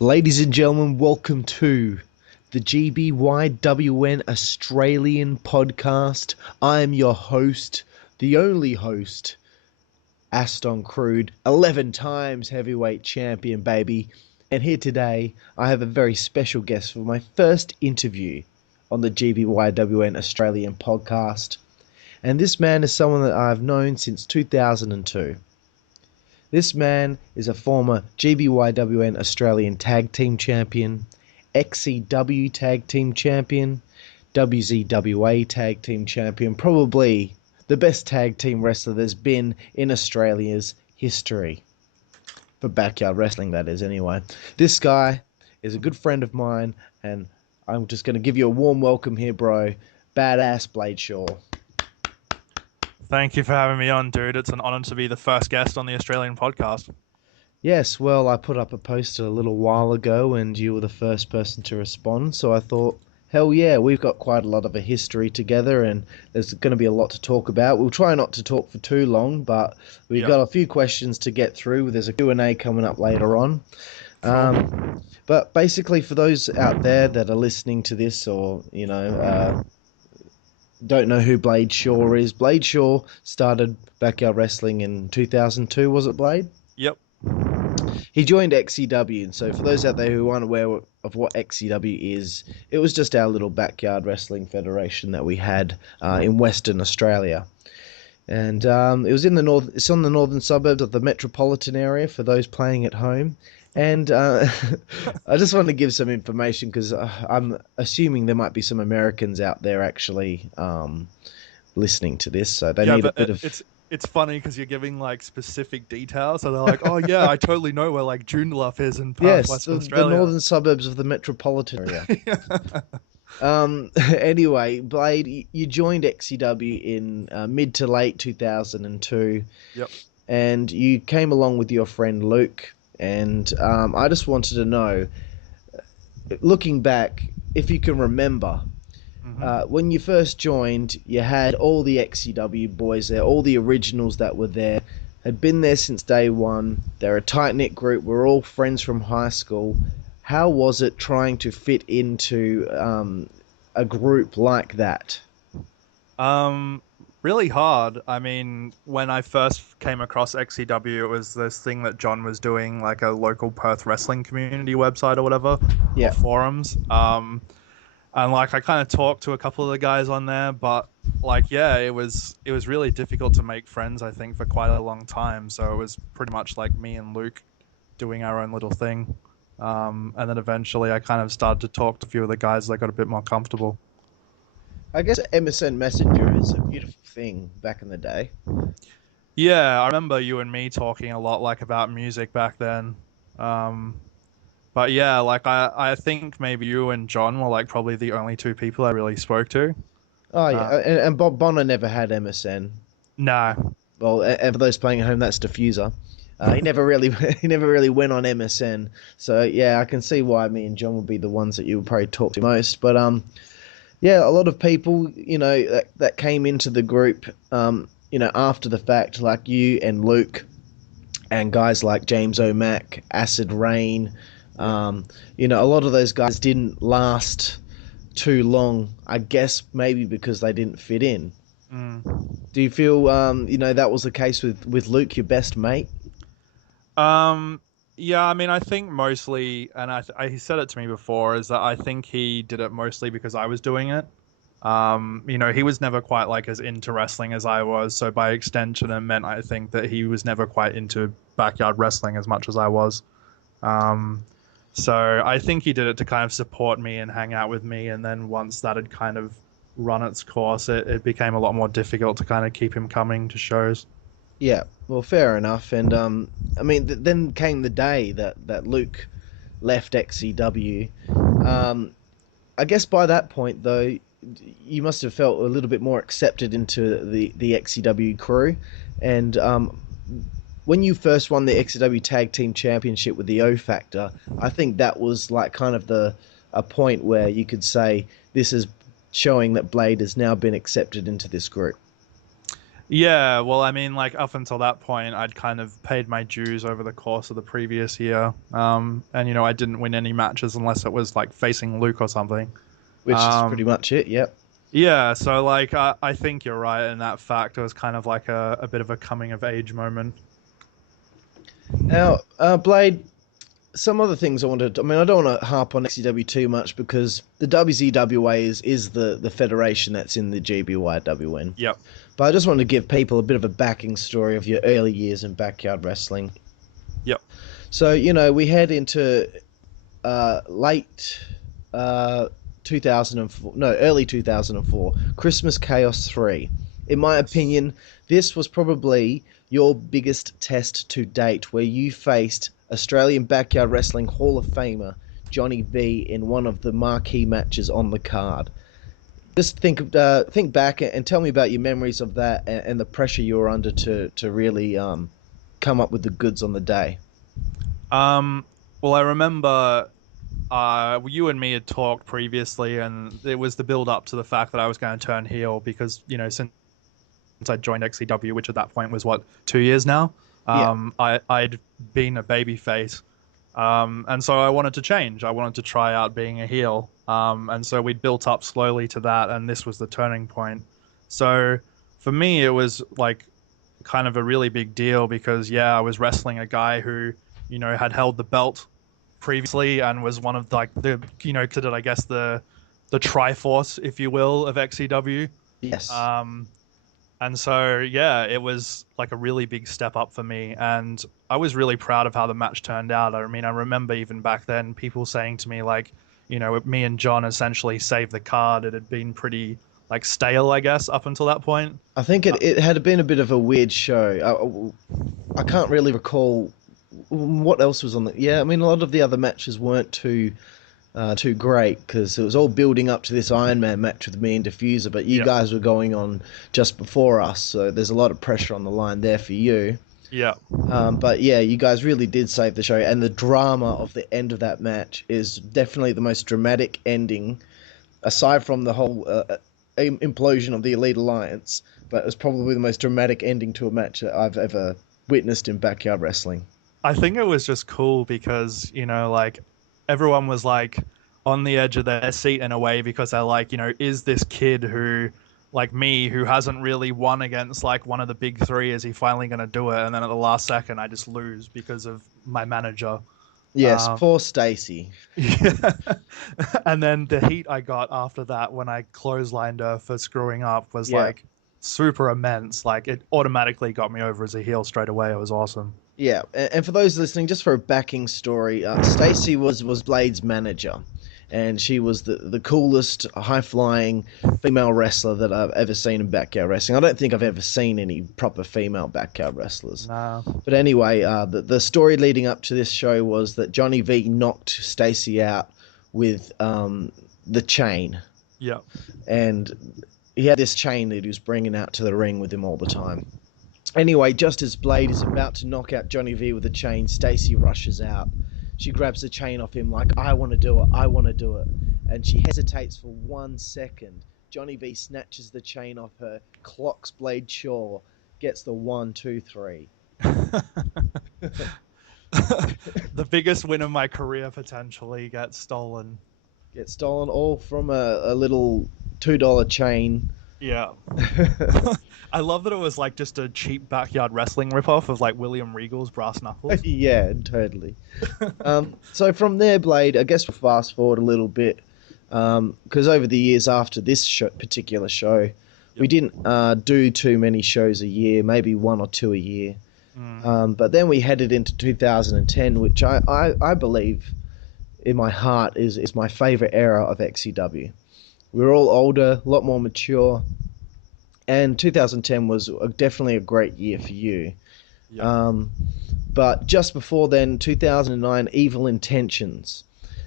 Ladies and gentlemen, welcome to the GBYWN Australian podcast. I am your host, the only host, Aston Crude, 11 times heavyweight champion, baby. And here today, I have a very special guest for my first interview on the GBYWN Australian podcast. And this man is someone that I've known since 2002. This man is a former GBYWN Australian Tag Team Champion, XCW Tag Team Champion, WZWA Tag Team Champion, probably the best tag team wrestler there's been in Australia's history. For backyard wrestling, that is, anyway. This guy is a good friend of mine, and I'm just going to give you a warm welcome here, bro. Badass Blade Shaw. Thank you for having me on, dude. It's an honor to be the first guest on the Australian podcast. Yes, well, I put up a post a little while ago and you were the first person to respond, so I thought, hell yeah, we've got quite a lot of a history together and there's going to be a lot to talk about. We'll try not to talk for too long, but we've got a few questions to get through. There's a Q&A coming up later on. But basically, for those out there that are listening to this or, don't know who Blade Shaw is. Blade Shaw started backyard wrestling in 2002, was it, Blade? Yep. He joined XCW, and so for those out there who aren't aware of what XCW is, it was just our little backyard wrestling federation that we had in Western Australia. And it was in the north. It's on the northern suburbs of the metropolitan area for those playing at home. And I just wanted to give some information because I'm assuming there might be some Americans out there actually listening to this, so they need a bit of. It's funny because you're giving like specific details, so they're like, "Oh yeah, I totally know where like Joondalup is in Western Australia." The northern suburbs of the metropolitan area. Anyway, Blade, you joined XCW in mid to late 2002. Yep. And you came along with your friend Luke. And I just wanted to know, looking back, if you can remember, when you first joined, you had all the XCW boys there, all the originals that were there, had been there since day one. They're a tight-knit group. We're all friends from high school. How was it trying to fit into a group like that? Really hard. I mean, when I first came across XCW, it was this thing that John was doing, like a local Perth wrestling community website or whatever, or forums. And like I kind of talked to a couple of the guys on there, but like it was really difficult to make friends, I think, for quite a long time. So it was pretty much like me and Luke doing our own little thing. And then eventually I kind of started to talk to a few of the guys that got a bit more comfortable. I guess MSN Messenger is a beautiful thing back in the day. Yeah, I remember you and me talking a lot like about music back then. But yeah, like I think maybe you and John were like probably the only two people I really spoke to. Oh yeah, and Bob Bonner never had MSN. No. Well, and for those playing at home, that's Diffuser. He never really went on MSN. So yeah, I can see why me and John would be the ones that you would probably talk to most. But yeah, a lot of people, that came into the group, after the fact, like you and Luke, and guys like James O'Mac, Acid Rain, a lot of those guys didn't last too long. I guess maybe because they didn't fit in. Do you feel, that was the case with Luke, your best mate? Yeah, I mean, I think mostly, and he said it to me before, is that I think he did it mostly because I was doing it. He was never quite like as into wrestling as I was, so by extension, it meant I think that he was never quite into backyard wrestling as much as I was. So I think he did it to kind of support me and hang out with me, and then once that had kind of run its course, it became a lot more difficult to kind of keep him coming to shows. Yeah, well, fair enough. And I mean, then came the day that Luke left XCW. I guess by that point, though, you must have felt a little bit more accepted into the XCW crew. And when you first won the XCW Tag Team Championship with the O Factor, I think that was like kind of a point where you could say this is showing that Blade has now been accepted into this group. Yeah, well, I mean, like up until that point, I'd kind of paid my dues over the course of the previous year. And I didn't win any matches unless it was like facing Luke or something. Which is pretty Um, much it. Yep. yeah, so like I think you're right in that fact. It was kind of like a bit of a coming of age moment. Now, Blade, some other things I wanted. I mean, I don't want to harp on XCW too much because the WZWA is the federation that's in the GBYWN. Yep. But I just wanted to give people a bit of a backing story of your early years in backyard wrestling. Yep. So, we head into late 2004, no, early 2004, Christmas Chaos 3. In my opinion, this was probably your biggest test to date, where you faced Australian Backyard Wrestling Hall of Famer Johnny V in one of the marquee matches on the card. Just think back and tell me about your memories of that and the pressure you were under to really come up with the goods on the day. Well, I remember you and me had talked previously, and it was the build up to the fact that I was going to turn heel because since I joined XCW, which at that point was what 2 years now. Yeah. I'd been a baby face, and so I wanted to change. I wanted to try out being a heel, and so we built up slowly to that, and this was the turning point. So for me, it was like kind of a really big deal because I was wrestling a guy who had held the belt previously and was one of like the considered I guess the Triforce, if you will, of XCW. Yes. And so, it was like a really big step up for me. And I was really proud of how the match turned out. I mean, I remember even back then people saying to me, like, me and John essentially saved the card. It had been pretty, like, stale, I guess, up until that point. I think it had been a bit of a weird show. I can't really recall what else was on the. Yeah, I mean, a lot of the other matches weren't too great because it was all building up to this Iron Man match with me and Diffuser, but you guys were going on just before us, so there's a lot of pressure on the line there for you. Yeah. But you guys really did save the show, and the drama of the end of that match is definitely the most dramatic ending, aside from the whole implosion of the Elite Alliance, but it was probably the most dramatic ending to a match that I've ever witnessed in backyard wrestling. I think it was just cool because, like, everyone was like on the edge of their seat in a way because they're like, is this kid who, like me, who hasn't really won against like one of the big three, is he finally going to do it? And then at the last second, I just lose because of my manager. Yes, poor Stacy. Yeah. And then the heat I got after that when I clotheslined her for screwing up was like super immense. Like it automatically got me over as a heel straight away. It was awesome. Yeah, and for those listening, just for a backing story, Stacy was Blade's manager, and she was the coolest, high-flying female wrestler that I've ever seen in backyard wrestling. I don't think I've ever seen any proper female backyard wrestlers. No. But anyway, the story leading up to this show was that Johnny V knocked Stacy out with the chain. Yeah. And he had this chain that he was bringing out to the ring with him all the time. Anyway, just as Blade is about to knock out Johnny V with a chain, Stacy rushes out. She grabs the chain off him like, I want to do it, I want to do it. And she hesitates for 1 second. Johnny V snatches the chain off her, clocks Blade Shaw, gets the 1, 2, 3. The biggest win of my career potentially gets stolen. Gets stolen all from a little $2 chain. Yeah. I love that it was like just a cheap backyard wrestling ripoff of like William Regal's Brass Knuckles. Yeah, totally. So from there, Blade, I guess we'll fast forward a little bit, because over the years after this particular show, we didn't do too many shows a year, maybe 1 or 2 a year. But then we headed into 2010, which I believe in my heart is my favorite era of XCW. We were all older, a lot more mature, and 2010 was definitely a great year for you. Yeah. But just before then, 2009, Evil Intentions.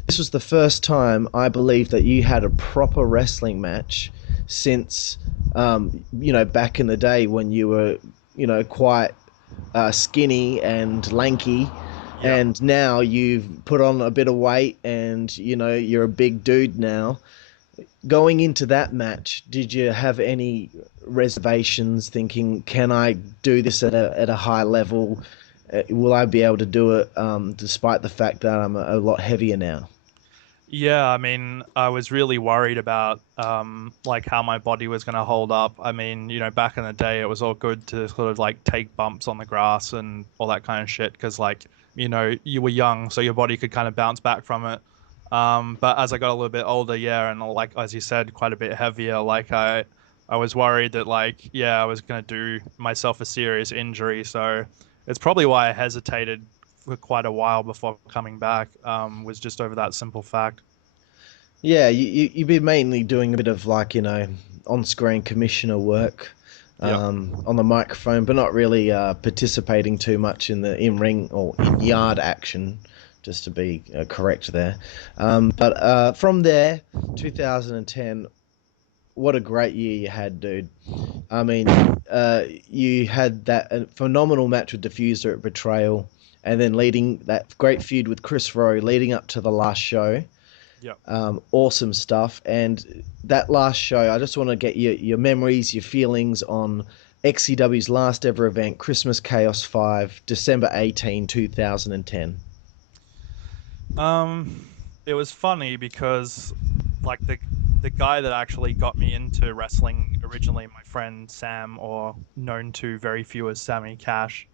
This was the first time I believe that you had a proper wrestling match since, back in the day when you were, quite skinny and lanky. Yeah. And now you've put on a bit of weight and, you're a big dude now. going into that match, did you have any reservations thinking, can I do this at a high level? Will I be able to do it despite the fact that I'm a lot heavier now? Yeah, I mean, I was really worried about like how my body was going to hold up. I mean, back in the day, it was all good to sort of like take bumps on the grass and all that kind of shit because like, you were young, so your body could kind of bounce back from it. But as I got a little bit older, yeah, and like as you said, quite a bit heavier, like I was worried that like, yeah, I was going to do myself a serious injury. So it's probably why I hesitated for quite a while before coming back, was just over that simple fact. Yeah, you've been mainly doing a bit of like, on-screen commissioner work Yeah. on the microphone, but not really participating too much in the in-ring or in-yard action, just to be correct there. But from there, 2010, what a great year you had, dude. I mean, you had that phenomenal match with Diffuser at Betrayal, and then leading that great feud with Chris Rowe leading up to the last show. Yeah. Awesome stuff. And that last show, I just want to get your memories, your feelings on XCW's last ever event, Christmas Chaos 5, December 18, 2010. Um, it was funny because like the guy that actually got me into wrestling originally, my friend Sam, or known to very few as Sammy Cash,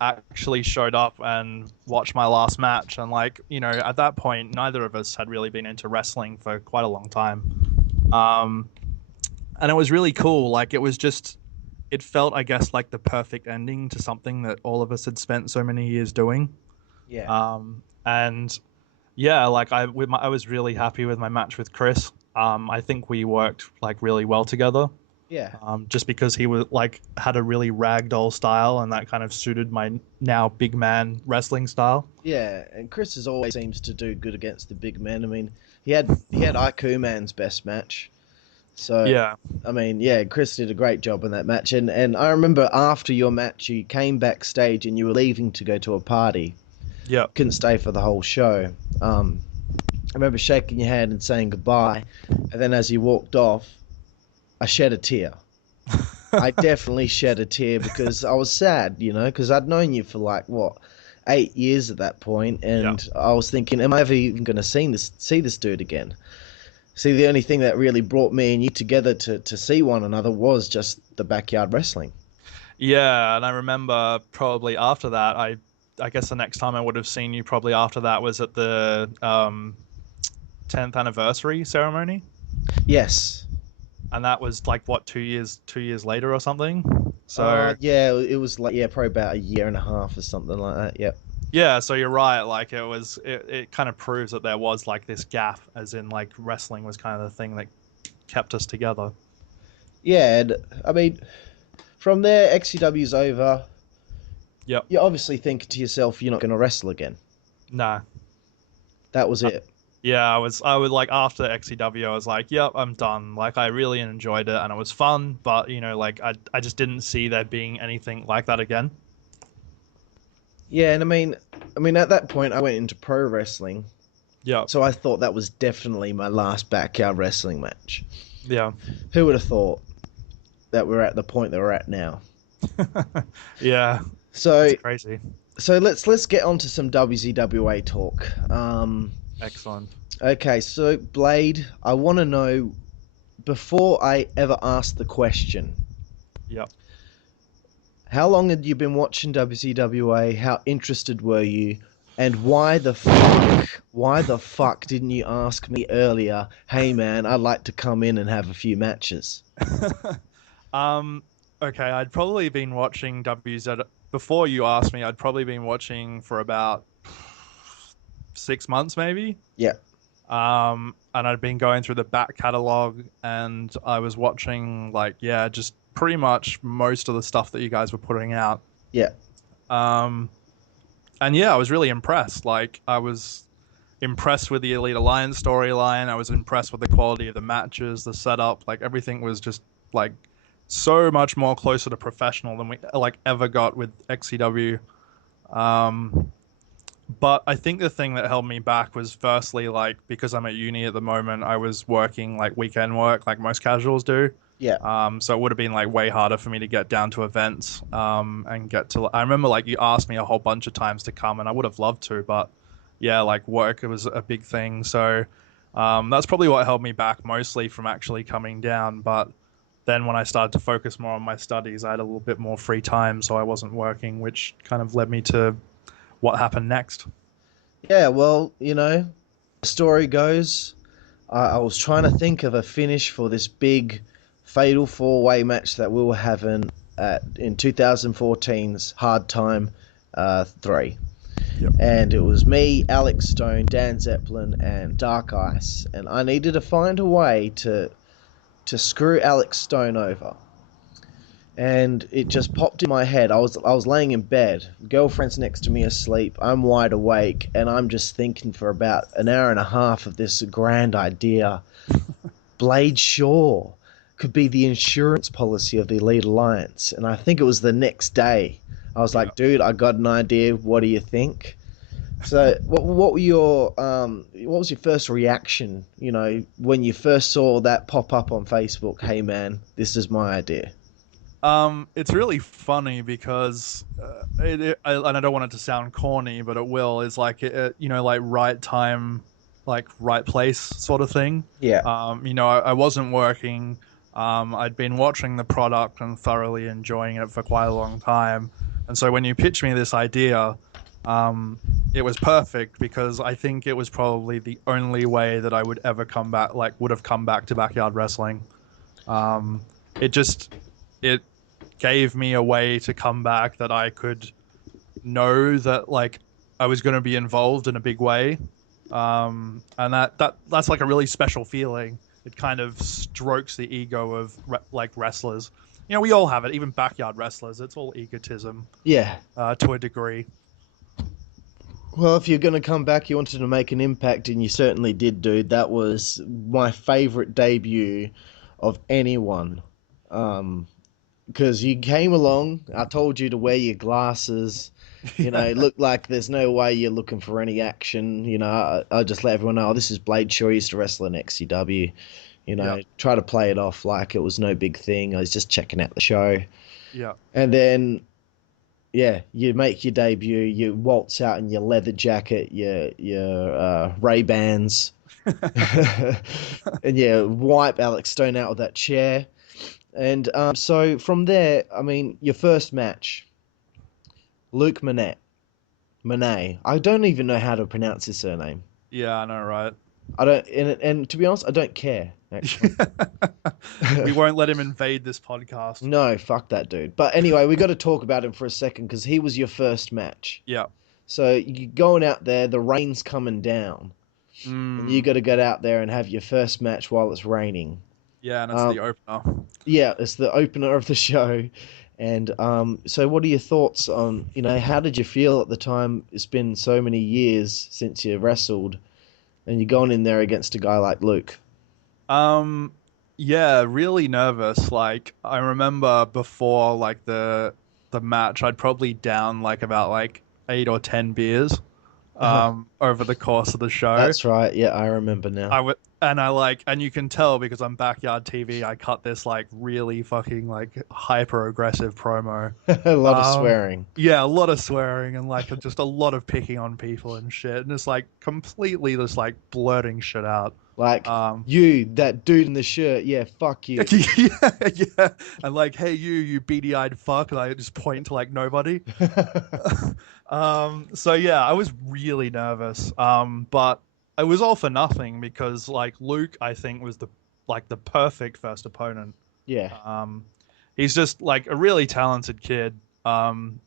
actually showed up and watched my last match. And like, at that point, neither of us had really been into wrestling for quite a long time. Um, and it was really cool. Like it felt, I guess, like the perfect ending to something that all of us had spent so many years doing. Yeah. And yeah, like I was really happy with my match with Chris. I think we worked like really well together. Yeah. Just because he was like had a really ragdoll style, and that kind of suited my now big man wrestling style. Yeah, and Chris has always seems to do good against the big men. I mean, he had Iku Man's best match. So, Yeah, I mean, yeah, Chris did a great job in that match. And I remember after your match, you came backstage and you were leaving to go to a party. yeah. Couldn't stay for the whole show. I remember shaking your hand and saying goodbye. And then as you walked off, I shed a tear. I definitely shed a tear because I was sad, because I'd known you for like, what, 8 years at that point, Yeah. and I was thinking, am I ever even going to see this dude again? See, the only thing that really brought me and you together to see one another was just the backyard wrestling. Yeah, and I remember probably after that, I guess the next time I would have seen you probably after that was at the 10th anniversary ceremony, Yes. and that was like what 2 years later or something. So Yeah, it was like, yeah, probably about a year and a half or something like that. Yep. yeah, so you're right. Like it kind of proves that there was like this gap, as in like wrestling was kind of the thing that kept us together. Yeah, and I mean, from there, XCW's over. Yep. You obviously think to yourself, you're not going to wrestle again. Nah. That was it. Yeah, I would like after XCW, I was like, yep, I'm done. Like I really enjoyed it and it was fun, but like I just didn't see there being anything like that again. Yeah, and I mean, at that point, I went into pro wrestling, Yeah. so I thought that was definitely my last backyard wrestling match. Yeah. Who would have thought that we're at the point that we're at now? Yeah. So, It's crazy. so let's get on to some WZWA talk. Excellent. Okay, so Blade, I want to know before I ever ask the question, Yep. how long had you been watching WCWA? How interested were you? And why the fuck didn't you ask me earlier, hey man, I'd like to come in and have a few matches? um okay, I'd probably been watching WZ before you asked me. I'd probably been watching for about 6 months maybe. Yeah, And I'd been going through the back catalog and I was watching like yeah, just pretty much most of the stuff that you guys were putting out. yeah, Um, and yeah, I was really impressed. Like I was impressed with the Elite Alliance storyline. I was impressed with the quality of the matches, the setup. Like everything was just like so much more closer to professional than we like ever got with XCW. Um, But I think the thing that held me back was firstly, like, because I'm at uni at the moment, I was working like weekend work, like most casuals do. Yeah. So it would have been like way harder for me to get down to events, and get to. I remember like you asked me a whole bunch of times to come, and I would have loved to, but yeah, like work was a big thing. So that's probably what held me back mostly from actually coming down. But then when I started to focus more on my studies, I had a little bit more free time, so I wasn't working, which kind of led me to what happened next. Yeah, well, the story goes, I was trying to think of a finish for this big fatal four-way match that we were having in 2014's Hard Time 3. Yep. And it was me, Alex Stone, Dan Zeppelin, and Dark Ice. And I needed to find a way to screw Alex Stone over. And it just popped in my head. I was laying in bed, girlfriend's next to me asleep, I'm wide awake, and I'm just thinking for about an hour and a half of this grand idea. Blade Shaw could be the insurance policy of the Elite Alliance. And I think it was the next day. I was like, dude, I got an idea. What do you think? So, what were what was your first reaction? When you first saw that pop up on Facebook? Hey, man, this is my idea. It's really funny because and I don't want it to sound corny, but it will. Is like like right time, like right place sort of thing. Yeah. I wasn't working. I'd been watching the product and thoroughly enjoying it for quite a long time, and so when you pitched me this idea, it was perfect because I think it was probably the only way that I would ever come back, like would have come back to backyard wrestling. Um, it just it gave me a way to come back that I could know that like I was going to be involved in a big way, and that's like a really special feeling. It kind of strokes the ego of like wrestlers. We all have it, even backyard wrestlers. It's all egotism, Yeah. to a degree. Well, if you're going to come back, you wanted to make an impact, and you certainly did, dude. That was my favorite debut of anyone. Because you came along, I told you to wear your glasses. It looked like there's no way you're looking for any action. I just let everyone know, oh, this is Blade Shaw, used to wrestle in XCW. Try to play it off like it was no big thing. I was just checking out the show. Yeah. And then, yeah, you make your debut. You waltz out in your leather jacket, your Ray-Bans, and yeah, wipe Alex Stone out of that chair. And so from there, I mean, your first match, Luke Manette. Monet. I don't even know how to pronounce his surname. Yeah, I know, right? I don't, and to be honest, I don't care, actually. We won't let him invade this podcast. No, fuck that dude. But anyway, we got to talk about him for a second because he was your first match. Yeah. So you're going out there, the rain's coming down, and you got to get out there and have your first match while it's raining. Yeah, and it's the opener. Yeah, it's the opener of the show. And so what are your thoughts on, how did you feel at the time? It's been so many years since you wrestled, and you're going in there against a guy like Luke. Yeah, really nervous. Like I remember before like the match, I'd probably down like about like 8 or 10 beers over the course of the show. That's right. Yeah, I remember now. And you can tell because on Backyard TV, I cut this like really fucking like hyper aggressive promo. A lot of swearing. Yeah, a lot of swearing and like just a lot of picking on people and shit, and it's like completely just like blurting shit out. Like, you, that dude in the shirt, yeah, fuck you. Yeah. And like, hey, you beady-eyed fuck, and I just point to like nobody. So yeah, I was really nervous. But it was all for nothing because like Luke, I think, was the perfect first opponent. Yeah. He's just like a really talented kid. And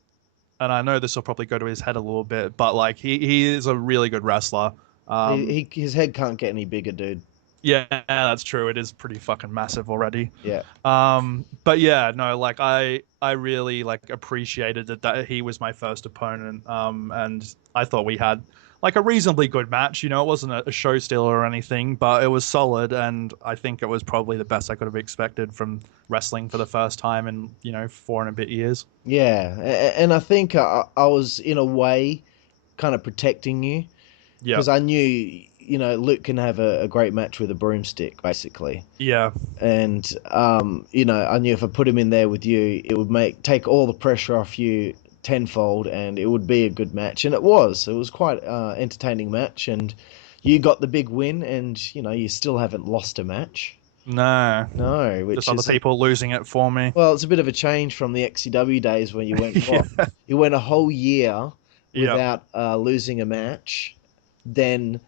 I know this will probably go to his head a little bit, but like he is a really good wrestler. His head can't get any bigger, dude. Yeah, that's true. It is pretty fucking massive already. Yeah. But yeah, no, like I really like appreciated that he was my first opponent. And I thought we had like a reasonably good match. It wasn't a show stealer or anything, but it was solid, and I think it was probably the best I could have expected from wrestling for the first time in 4 and a bit years. Yeah, and I think I was in a way kind of protecting you Yeah. because I knew, Luke can have a great match with a broomstick, basically. Yeah. And I knew if I put him in there with you, it would take all the pressure off you tenfold, and it would be a good match. And it was. It was quite entertaining match, and you got the big win, and you still haven't lost a match. No. No, Just which other is people losing it for me. well, it's a bit of a change from the XCW days when you went Yeah. you went a whole year Yeah. without losing a match. Then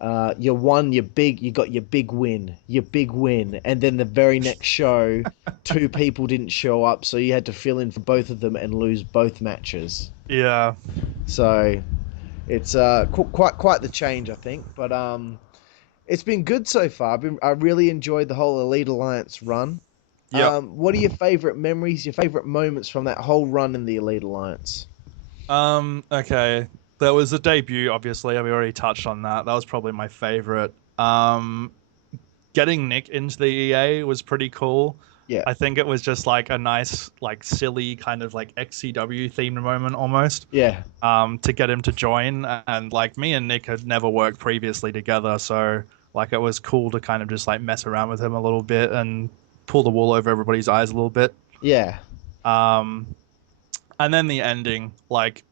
you got your big win, and then the very next show, two people didn't show up, so you had to fill in for both of them and lose both matches. Yeah. So it's quite the change, I think. But it's been good so far. I really enjoyed the whole Elite Alliance run. Yep. What are your favorite memories, your favorite moments from that whole run in the Elite Alliance? Okay. There was a debut, obviously. We already touched on that. That was probably my favorite. Getting Nick into the EA was pretty cool. Yeah, I think it was just like a nice, like silly kind of like XCW themed moment almost. yeah, To get him to join. And like me and Nick had never worked previously together, so like it was cool to kind of just like mess around with him a little bit and pull the wool over everybody's eyes a little bit. yeah, Um, and then the ending, like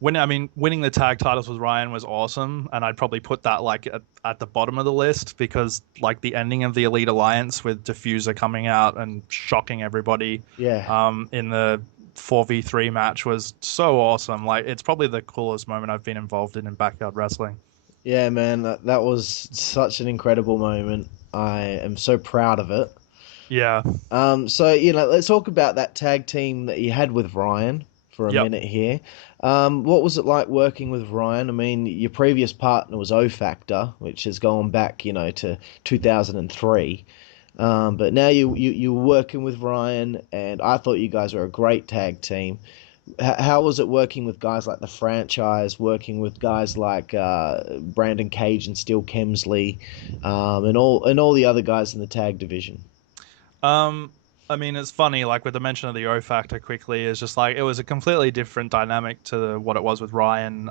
winning the tag titles with Ryan was awesome, and I'd probably put that like at the bottom of the list because like the ending of the Elite Alliance with Diffuser coming out and shocking everybody, yeah. in the 4v3 match was so awesome. Like it's probably the coolest moment I've been involved in backyard wrestling. Yeah, man, that was such an incredible moment. I am so proud of it. Yeah. So let's talk about that tag team that you had with Ryan for a Yep. minute here. What was it like working with Ryan? I mean, your previous partner was O Factor, which has gone back, to 2003. But now you're working with Ryan, and I thought you guys were a great tag team. How was it working with guys like the franchise, working with guys like Brandon Cage and Steel Kemsley, and all the other guys in the tag division? Um, I mean, it's funny, like with the mention of the O factor quickly, is just like it was a completely different dynamic to what it was with Ryan.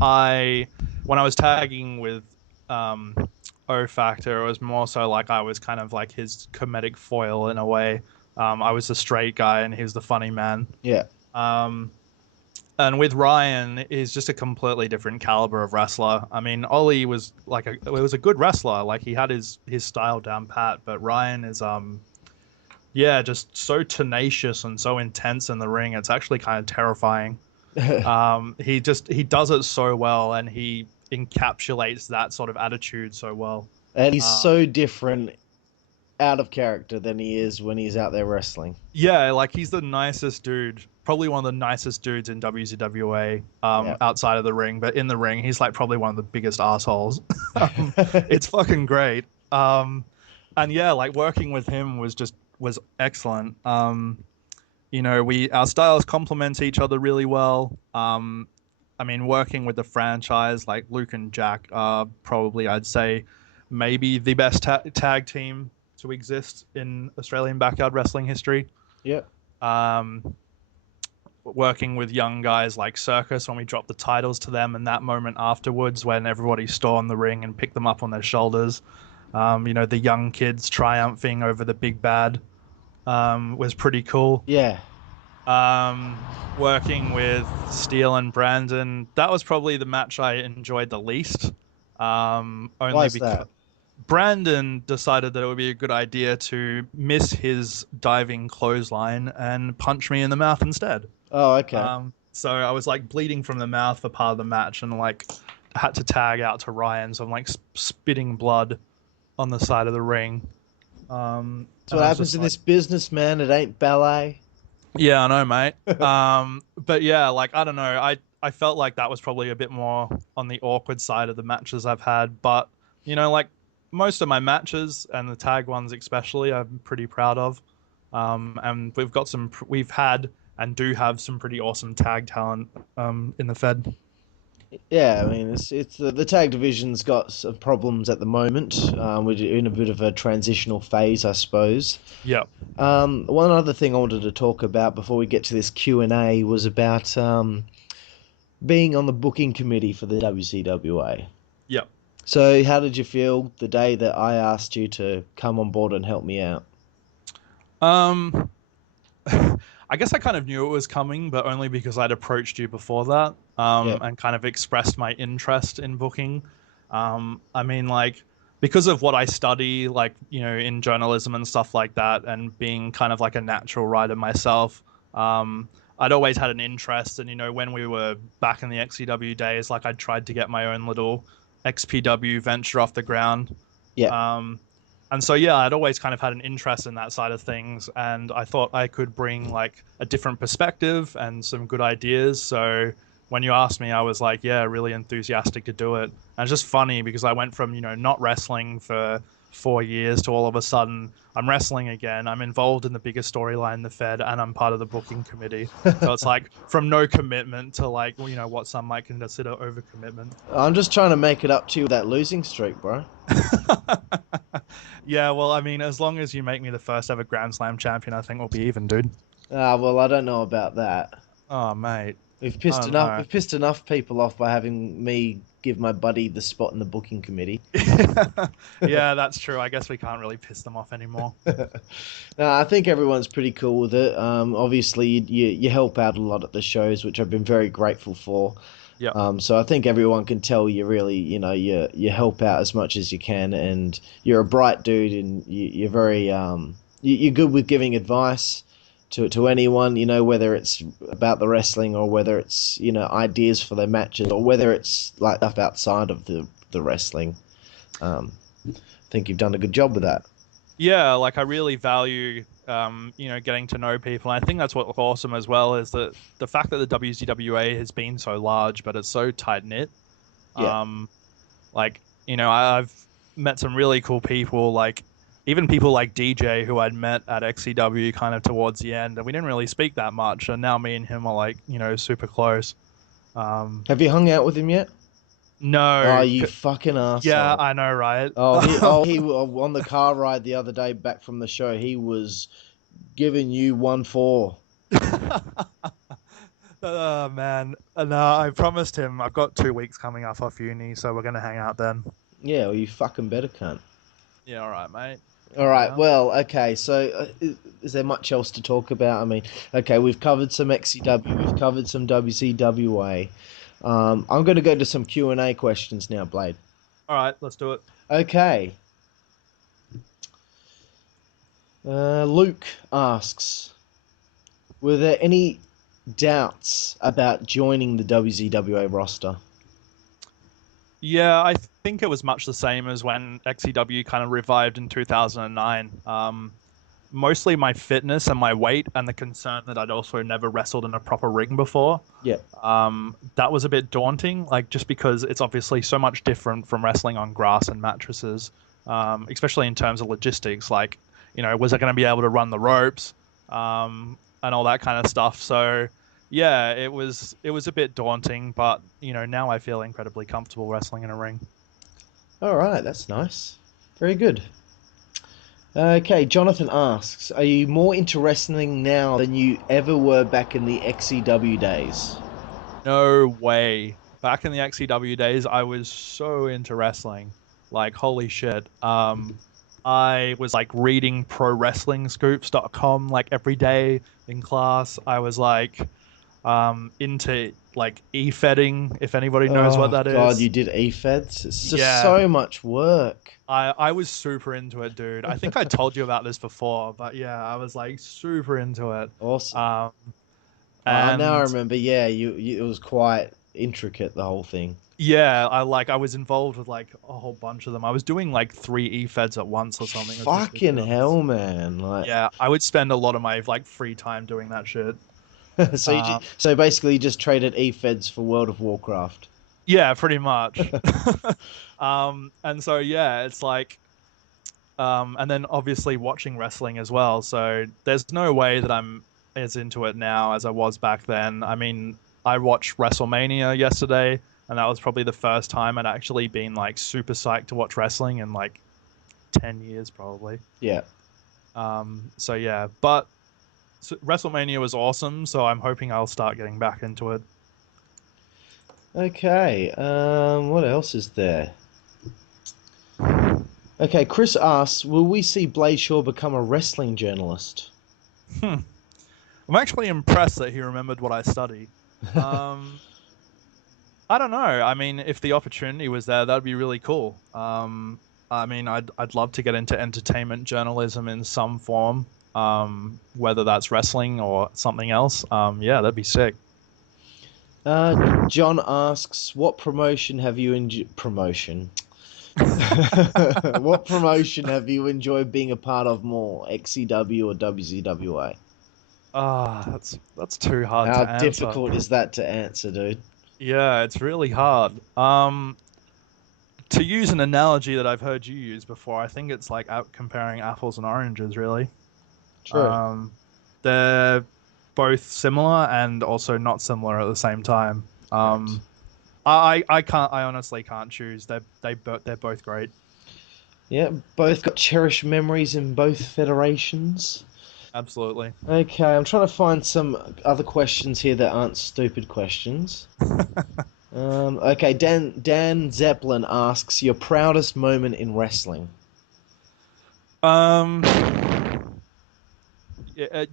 I when I was tagging with um O factor, it was more so like I was kind of like his comedic foil in a way. I was the straight guy and he was the funny man. Yeah, Um, and with Ryan, he's just a completely different caliber of wrestler. I mean, Ollie was like was a good wrestler, like he had his style down pat, but Ryan is yeah, just so tenacious and so intense in the ring. It's actually kind of terrifying. He does it so well, and he encapsulates that sort of attitude so well. and he's Uh, so different out of character than he is when he's out there wrestling. yeah, like he's the nicest dude, probably one of the nicest dudes in WCWA, Yeah. outside of the ring, but in the ring, he's like probably one of the biggest assholes. It's fucking great. And yeah, like working with him was excellent. We our styles complement each other really well. I mean, working with the franchise, like Luke and Jack are probably, I'd say, maybe the best tag team to exist in Australian backyard wrestling history. Yeah. Um, Working with young guys like Circus when we dropped the titles to them, and that moment afterwards when everybody stormed the ring and picked them up on their shoulders. The young kids triumphing over the big bad, was pretty cool. Yeah. Working with Steele and Brandon, that was probably the match I enjoyed the least. Why Only is because that? Brandon decided that it would be a good idea to miss his diving clothesline and punch me in the mouth instead. Oh, okay. So I was like bleeding from the mouth for part of the match and like had to tag out to Ryan. So I'm like spitting blood on the side of the ring. That's And what I was happens just in like, this business, man. It ain't ballet. yeah, I know, mate. But yeah, like I don't know. I felt like that was probably a bit more on the awkward side of the matches I've had. But like most of my matches and the tag ones especially, I'm pretty proud of. And we've had and do have some pretty awesome tag talent in the Fed. Yeah, I mean, it's the tag division's got some problems at the moment. We're in a bit of a transitional phase, I suppose. Yeah. One other thing I wanted to talk about before we get to this Q&A was about being on the booking committee for the WCWA. Yep. So, how did you feel the day that I asked you to come on board and help me out? Um, I guess I kind of knew it was coming, but only because I'd approached you before that, Yeah, and kind of expressed my interest in booking. I mean, like, because of what I study, like, in journalism and stuff like that, and being kind of like a natural writer myself, I'd always had an interest. And, when we were back in the XCW days, like, I tried to get my own little XPW venture off the ground. yeah. Um, and so, yeah, I'd always kind of had an interest in that side of things, and I thought I could bring like a different perspective and some good ideas. So when you asked me, I was like, yeah, really enthusiastic to do it. And it's just funny because I went from, not wrestling for 4 years to all of a sudden I'm wrestling again. I'm involved in the biggest storyline in the Fed, and I'm part of the booking committee. So it's like from no commitment to like, what some might consider overcommitment. I'm just trying to make it up to you with that losing streak, bro. Yeah, well, I mean, as long as you make me the first ever Grand Slam champion, I think we'll be even, dude. Ah, well, I don't know about that. Oh, mate. We've I pissed don't enough. know. We've pissed enough people off by having me give my buddy the spot in the booking committee. Yeah, that's true. I guess we can't really piss them off anymore. No, I think everyone's pretty cool with it. Obviously, you help out a lot at the shows, which I've been very grateful for. Yeah. So I think everyone can tell you really, you help out as much as you can, and you're a bright dude, and you're very you're good with giving advice to anyone, whether it's about the wrestling or whether it's ideas for their matches or whether it's like stuff outside of the wrestling. I think you've done a good job with that. Yeah, like I really value, getting to know people. And I think that's what's awesome as well is that the fact that the WCWA has been so large, but it's so tight knit. Yeah. Um, like, I've met some really cool people, like even people like DJ who I'd met at XCW kind of towards the end, and we didn't really speak that much. And now me and him are like, super close. Um, Have you hung out with him yet? Oh, no, you fucking yeah, asshole. I know, right? Oh, he on the car ride the other day back from the show, he was giving you 1-4. Oh man, no, I promised him I've got 2 weeks coming up off uni, so we're gonna hang out then. Yeah, well, you fucking better cunt. Yeah, all right, mate. All No right, doubt. well, okay, so is there much else to talk about? I mean, okay, we've covered some XCW, we've covered some WCWA. I'm going to go to some Q&A questions now, Blade. All right, let's do it. Okay. Luke asks, were there any doubts about joining the WCWA roster? Yeah, I think it was much the same as when XCW kind of revived in 2009. Mostly my fitness and my weight, and the concern that I'd also never wrestled in a proper ring before. Yeah. That was a bit daunting, like just because it's obviously so much different from wrestling on grass and mattresses, especially in terms of logistics. Like, was I going to be able to run the ropes, and all that kind of stuff? So, yeah, it was a bit daunting, but now I feel incredibly comfortable wrestling in a ring. All right, that's nice. Very good. Okay, Jonathan asks, are you more into wrestling now than you ever were back in the XCW days? No way. Back in the XCW days, I was so into wrestling. Like, holy shit. I was like reading ProWrestlingScoops.com like every day in class. I was like into like e-fedding, if anybody knows what Oh that God, is. you did E-Feds? It's just Yeah, so much work. I was super into it, dude. I think I told you about this before, but yeah, I was like super into it. Awesome. Um, Now I and remember, yeah, it was quite intricate, the whole thing. Yeah, I was involved with like a whole bunch of them. I was doing like three e-feds at once or something. It was Fucking ridiculous. hell, man. Like, Yeah, I would spend a lot of my like free time doing that shit. so so basically you just traded E-Feds for World of Warcraft. Yeah, pretty much. And so yeah, it's like and then obviously watching wrestling as well. So there's no way that I'm as into it now as I was back then. I mean, I watched WrestleMania yesterday, and that was probably the first time I'd actually been like super psyched to watch wrestling in like 10 years probably. Yeah. So yeah, but WrestleMania was awesome, so I'm hoping I'll start getting back into it. Okay. What else is there? Okay, Chris asks, will we see Blade Shaw become a wrestling journalist? Hmm. I'm actually impressed that he remembered what I study. Um, I don't know. I mean, if the opportunity was there, that'd be really cool. I mean, I'd love to get into entertainment journalism in some form, whether that's wrestling or something else. Yeah, that'd be sick. John asks, what promotion have you promotion? What promotion have you enjoyed being a part of more, XCW or WCWA? That's too hard How to answer. difficult is that to answer, dude? Yeah, it's really hard. To use an analogy that I've heard you use before, I think it's like out comparing apples and oranges, really. True. Um, they're both similar and also not similar at the same time. Correct. I honestly can't choose. They're both great. Yeah, both got cherished memories in both federations. Absolutely. Okay, I'm trying to find some other questions here that aren't stupid questions. Okay, Dan Zeppelin asks your proudest moment in wrestling. Um,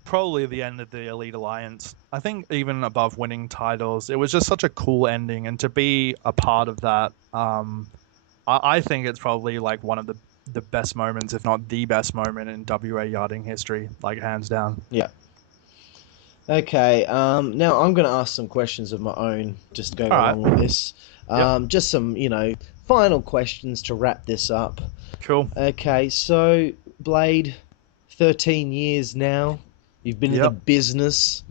Probably the end of the Elite Alliance. I think even above winning titles, it was just such a cool ending, and to be a part of that, I think it's probably like one of the best moments, if not the best moment in WA yarding history, like hands down. Yeah. Okay. Now I'm going to ask some questions of my own, just going All right. along with this. Yep. Just some, final questions to wrap this up. Cool. Okay, so Blade, 13 years now. You've been in the Yep. business.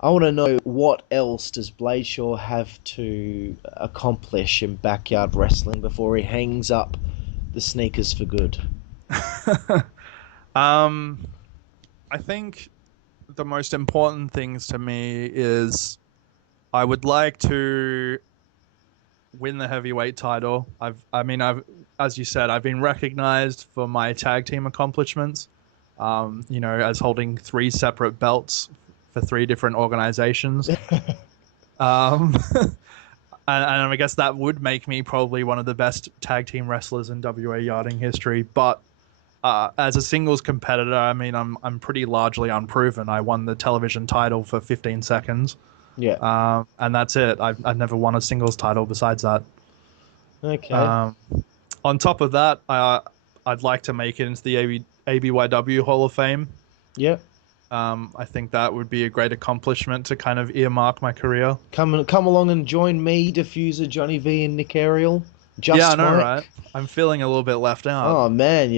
I want to know what else does Bladeshaw have to accomplish in backyard wrestling before he hangs up the sneakers for good? um, I think the most important things to me is I would like to win the heavyweight title. I've, as you said, I've been recognized for my tag team accomplishments. As holding three separate belts for three different organizations. Um, and I guess that would make me probably one of the best tag team wrestlers in WA yarding history. But as a singles competitor, I mean, I'm pretty largely unproven. I won the television title for 15 seconds, Yeah. and that's it. I've never won a singles title besides that. Okay. Um, on top of that, I'd like to make it into the ABYW Hall of Fame. Yeah. I think that would be a great accomplishment to kind of earmark my career. Come along and join me, Diffuser, Johnny V, and Nick Ariel. Yeah, I Just know, right? Mike. I'm feeling a little bit left out. Oh man,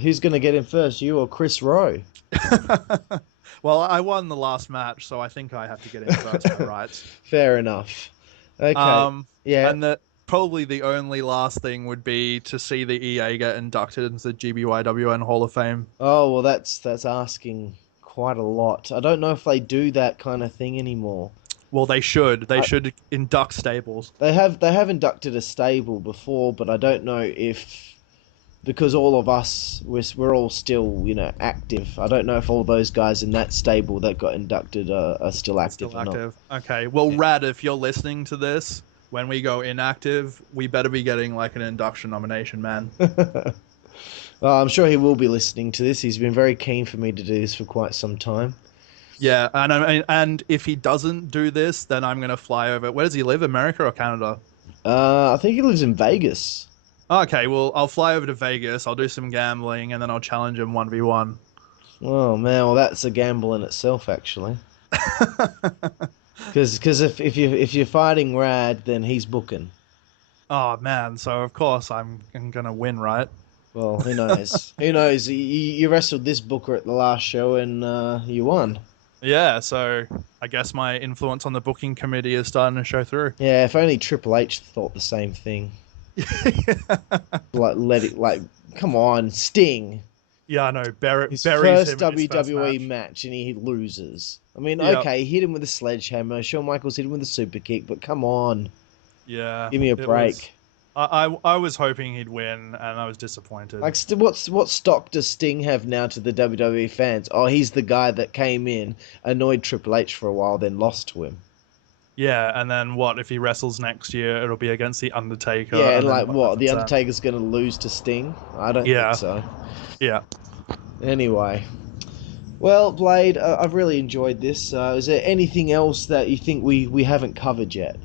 who's gonna get in first, you or Chris Rowe? Well, I won the last match, so I think I have to get in first by rights. Fair enough. Okay. Um, Yeah. and that probably the only last thing would be to see the EA get inducted into the GBYWN Hall of Fame. Oh well, that's asking quite a lot. I don't know if they do that kind of thing anymore. Well, they should. They I, should induct stables. they have inducted a stable before, but I don't know if because all of us we're all still active. I don't know if all those guys in that stable that got inducted are still active Still or not. active. Okay. Well, Yeah. Rad, if you're listening to this, when we go inactive, we better be getting like an induction nomination, man. Well, I'm sure he will be listening to this. He's been very keen for me to do this for quite some time. Yeah, and I mean, and if he doesn't do this, then I'm gonna fly over. Where does he live? America or Canada? I think he lives in Vegas. Okay, well, I'll fly over to Vegas. I'll do some gambling, and then I'll challenge him 1v1. Oh man, well that's a gamble in itself, actually. Because if you're fighting Rad, then he's booking. Oh man, so of course I'm gonna win, right? Well, who knows? Who knows? You wrestled this booker at the last show and you won. Yeah, so I guess my influence on the booking committee is starting to show through. Yeah, if only Triple H thought the same thing. Come on, Sting. Yeah, I know. His Buries first him in his first WWE match. match and he loses. I mean, Yep. okay, he hit him with a sledgehammer. Shawn Michaels hit him with a super kick, but come on, Yeah, give me a it was. break. I was hoping he'd win, and I was disappointed. Like, what stock does Sting have now to the WWE fans? Oh, he's the guy that came in, annoyed Triple H for a while, then lost to him. Yeah, and then what if he wrestles next year? It'll be against the Undertaker, Yeah, and and then like what what? The happens then? Undertaker's gonna lose to Sting? I don't think Yeah, so. yeah. Anyway, well, Blade, I've really enjoyed this. Is there anything else that you think we haven't covered yet?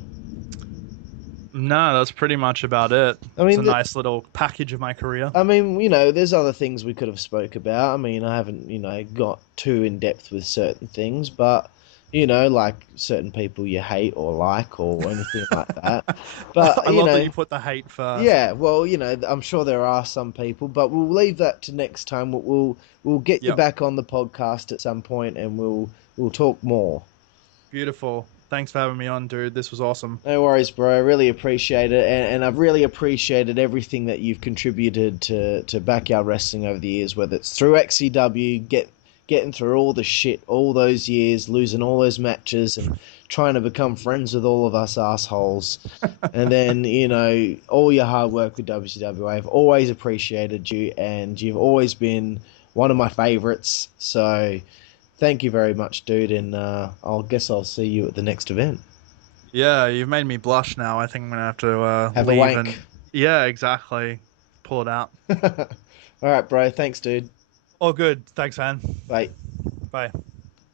No, that's pretty much about it. I It's a mean, nice little package of my career. there's other things we could have spoke about. I mean, I haven't, got too in depth with certain things, but like certain people you hate or like or anything like that. But I love that you put the hate first. yeah, well, I'm sure there are some people, but we'll leave that to next time. We'll get you Yep. back on the podcast at some point, and we'll talk more. Beautiful. Thanks for having me on, dude. This was awesome. No worries, bro. I really appreciate it, and I've really appreciated everything that you've contributed to backyard wrestling over the years, whether it's through XCW, getting through all the shit, all those years, losing all those matches, and trying to become friends with all of us assholes, and then all your hard work with WCW. I've always appreciated you, and you've always been one of my favorites. So thank you very much, dude, and I'll see you at the next event. Yeah, you've made me blush now. I think I'm gonna have to Have a leave wank. and yeah, exactly. Pull it out. All right, bro. Thanks, dude. All good. Thanks, man. Bye. Bye.